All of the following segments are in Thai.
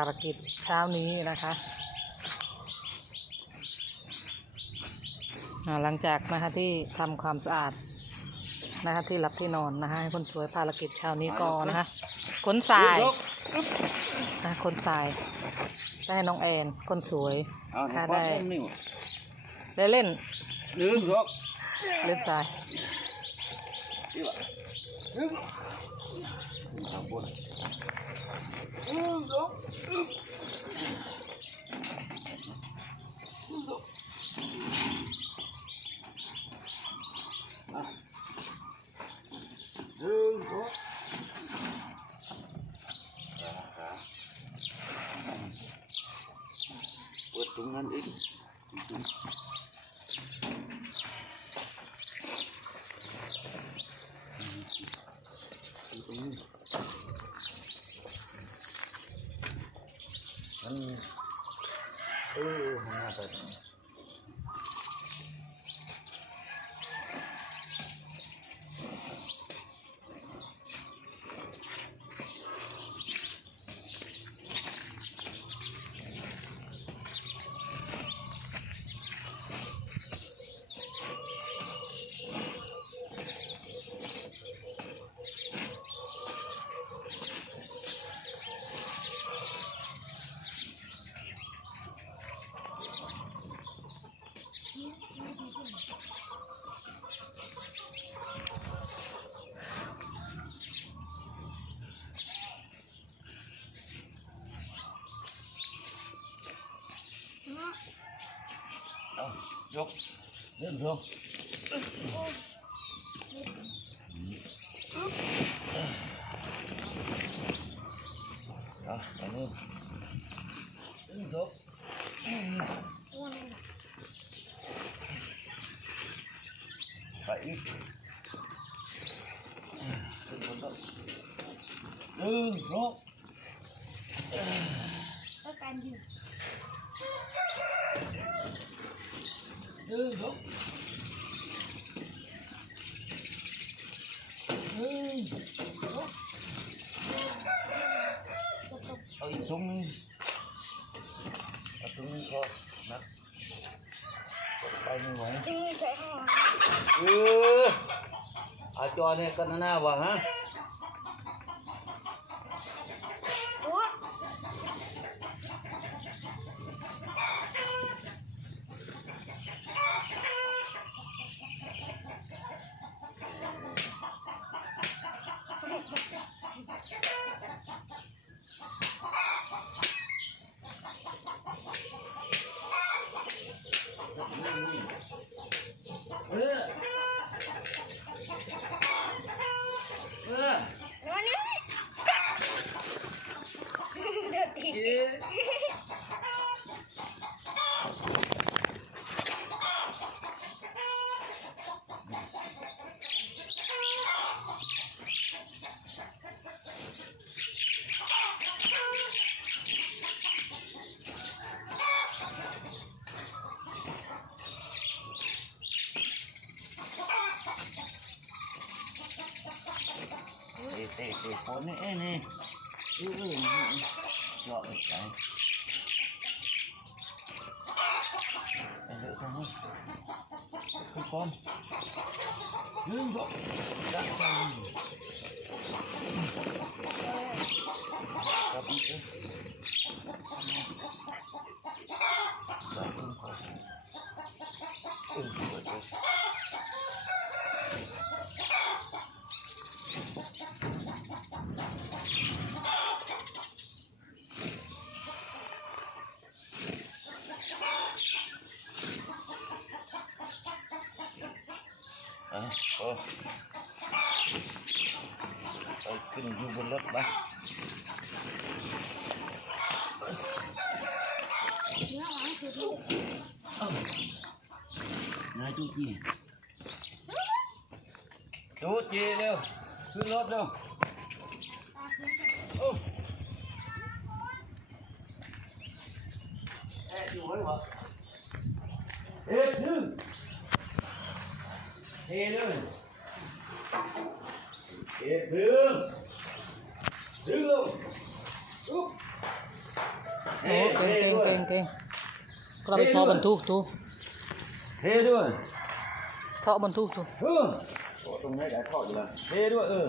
ารกิจเช้านี้นะคะอ่าหลังจากนะคะที่ทำความสะอาดนะคะที่หลับที่นอนนะคะให้คนสวยภารกิจเช้านี้ก่อนนะคะขนทรายยกนะขนทรายได้ให้น้องแอนคนสวยเอาค่ะได้ได้นิ้วได้เล่นหนึ่งยกเล่นทรายดีว Uso. Uso. Uso. Uso. Uso. Uso. มันเออมันน่าจะ เอายกเริ่มยกเอาไป เริ่มเริ่มยกไปอีกขึ้นบนโต๊ะหนึ่งยกก็การอยู่หนึ่งยกหนึ่งยกเอาอีกตรงนึงเอาตรงนี้ก็นักไปไม่ไหวจึงใส่ห้องเอออาจอเนี่ยกันหน้าวะฮะ โอ้ เออ เออวันนี้เดือดอีกเอ๊ะเตะเตะเตะคนนี่เอ้ยนี่เออเออนี่เจาะไปไปไปเลยทางนี้ขึ้นก่อนยืนก่อนดักไปกลับอีกเอ้ยดักขึ้นก่อนเออเปิดเลย อะโอ้ไป ขึ้นอยู่บนรถไปเนื้อหวานคือที่นายจูจีจูจีเร็วขึ้นรถเร็วโอ้เอ๊ะอยู่ไหมวะเอ๊ะดึงเฮ้เลยเอ๊ะ ดึงดึงลงลุกโอ้เก่งเก่งเก่งเก่งก็เราไปเทาะบรรทุกทูเทด้วยเทาะบรรทุกทูเออโอ้ตรงนี้ได้ทอดอยู่แล้วเทด้วยเออ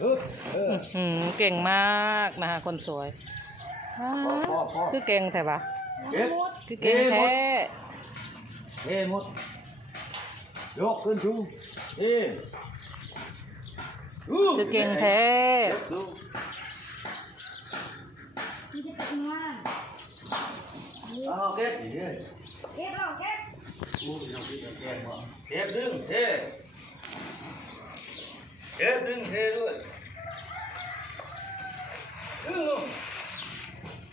เออเอออืมเก่งมากนะคะคนสวยอ้าพ่อพ่อพ่อคือเก่งแต่ปะเก็บคือเทเก่งหมดแท้เทหมดยกขึ้นสูงเทอู้คือเก่งแท้ เก็บสูงมันจะเป็น ว่าเอาเก็บดิเฮ้ยเก็บหรอกเก็บอู้ยน้องพี่จะแกล้งบ่เก็บดึงเทเก็บดึงเทด้วยดึงลง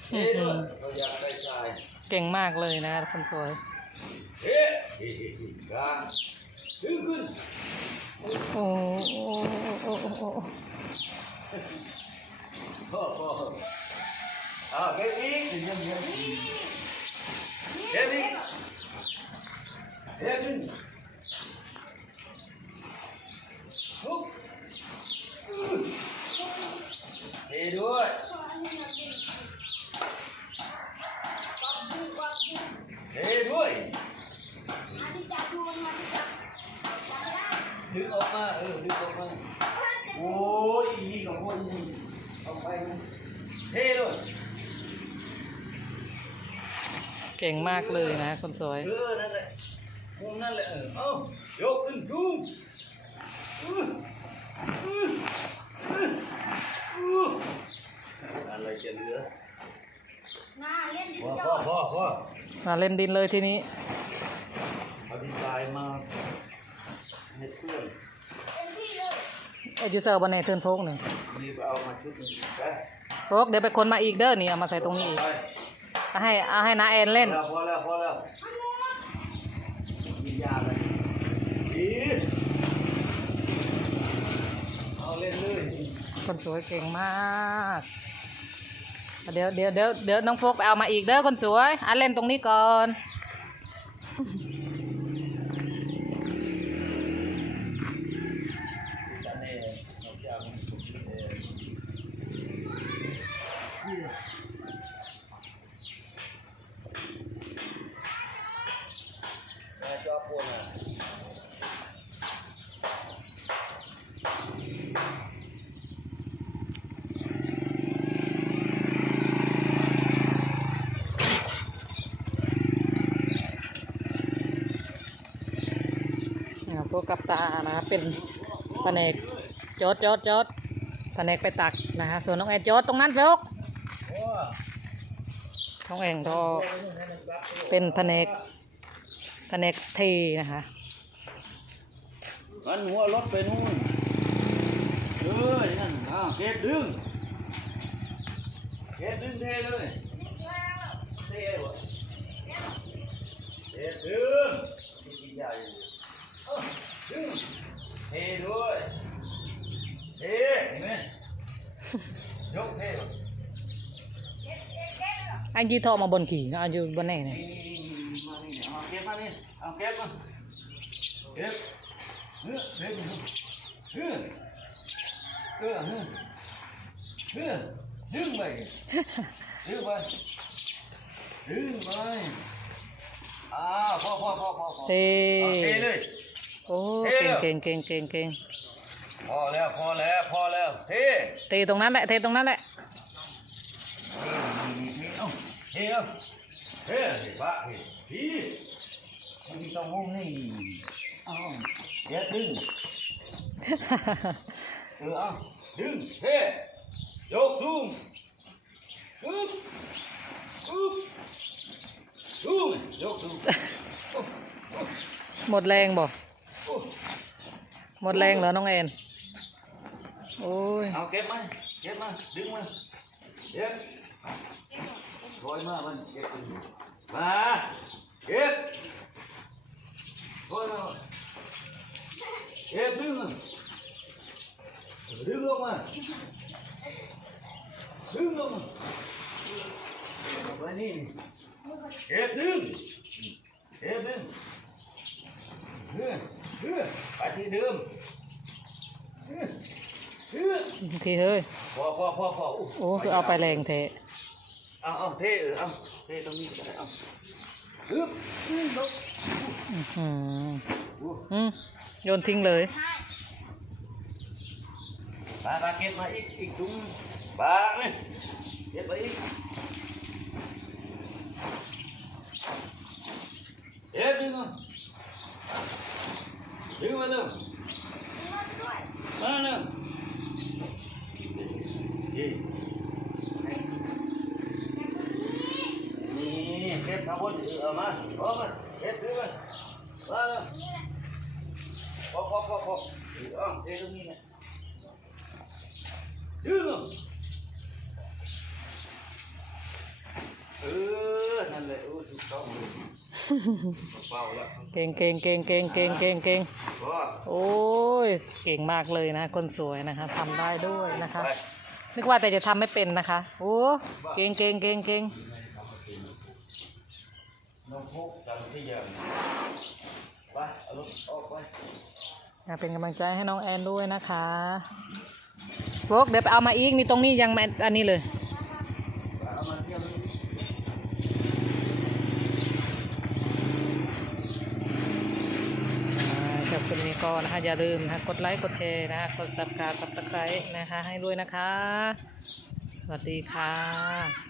เทด้วยเราอยากได้ชายเก่งมากเลยนะคนสวยเฮ้ยกลางดึงขึ้นโอ้โอ้โอ้โอ้โอ้พ่อพ่อ อาเก็บอีกเยี่ยมเยี่ยมเก็บอีกเก็บขึ้นลุกเทด้วยเทด้วยมาที่จับดูมาที่จับจับได้ดึงออกมาเออดึงออกมาโอ้ยนี่กับพวกนี้เอาไปเทด้วย เก่งมากเลยนะ คนสวย เออ นั่นแหละมุมนั่นแหละ เออเอายกขึ้นสูงอื้ออื้ออื้ออื้ออะไรจะเหลือหน้าเล่นดิพ่อจพ่ออดพ่อพ่อมาเล่นดินเลยทีนี้ เอาดินทรายมาให้เพื่อนเต็มที่เลยเอจูเซอร์บันเนเทิร์นโฟกหนึ่งนี่เอามาชุดหนึงไปโฟกเดี๋ยวไปคนมาอีกเด้อนี่เอามาใส่ตรงนี้อีก ไปเอา ให้เอาให้น้าแอนเล่น พอแล้วพอแล้วมียาเลยดีเอาเล่นเลยคนสวยเก่งมากเดี๋ยวเดี๋ยวเดี๋ยวเดี๋ยวน้องโฟกไปเอามาอีกเด้อคนสวยอะเล่นตรงนี้ก่อน จันเองเอาจารย์ผมเองแม่ชอบพวกน่ะ อ่าโฟ กับตานะคะเป็นแผนกจอดจอดจอดแผนกไปตักนะคะส่วนน้องแอนจอดตรงนั้นโฟกน้องแอนก็เป็นแผนกแผนกเทนะคะมันหัวรถไปนู่นเอออย่างนั้นอ่าเก็บดึงเก็บดึงเทเลยเทเลยวะเก็บดึง พอเทเอาเทเลยโอ้เทเก่งเก่งเก่งเก่งเก่งพอแล้วพอแล้วพอแล้วเทเทตรงนั้นแหละเทตรงนั้นแหละ เอาเทเอาเทเทปะเทพี่มันต้องงงนี่เอาเดี๋ยวดึงเออเอาดึงเท่ยกสูงอึ๊บอึ๊บสูงยกสูงหมดแรงบ่โอ้หมดแรงเหรอน้องแอนโอ้ยเอาเก็บมาเก็บมาดึงมา เก็บถอยมามันเก็บมาเก็บถอยมาเก็บดึงดึงลงมาดึงลงมาไปนี่เก็บดึงเก็บดึงเออเออไปที่เดิมเออเออทีเฮ้ยพอพอพอพออู้โอ้คือเอาไปแรงเทพเอาเอาเทเออเอาเทตรงนี้ก็ได้เอาฮึบฮึบลงอื้อหืออู้อืมโยนทิ้งเลยให้ปลาปลาเก็บมาอีกอีกถุงปลาเนี่ยเก็บมาอีกเก็บดึงมาดึงมาเร็วมีรถด้วยมาเร็วนี่นี่เก็บมาบนเอามาเอามาเก็บดึงมามาเร็วพอพอพอพอเอาเทตรงนี้นะดึงมาเออนั่นแหละโอ้ถูกต้อง เก่งเก่งเก่งเก่งเก่งเก่งเก่งโอ้ยเก่งมากเลยนะ คนสวยนะคะทำได้ด้วยนะคะนึกว่าแต่จะทำไม่เป็นนะคะ โอ้เก่งเก่งเก่งเก่งน้องพกจำที่ยังไปเอารถออกไปเป็นกำลังใจให้น้องแอนด้วยนะคะโฟกเดี๋ยวไปเอามาอีกนี่ตรงนี้ยังไม่อันนี้เลย เอามาเที่ยวนี่ อ่าชอบคลิปนี้ ก็นะคะอย่าลืมนะกดไลค์กดแชร์นะคะกดซับสไครต์นะคะให้ด้วยนะคะ สวัสดีค่ะ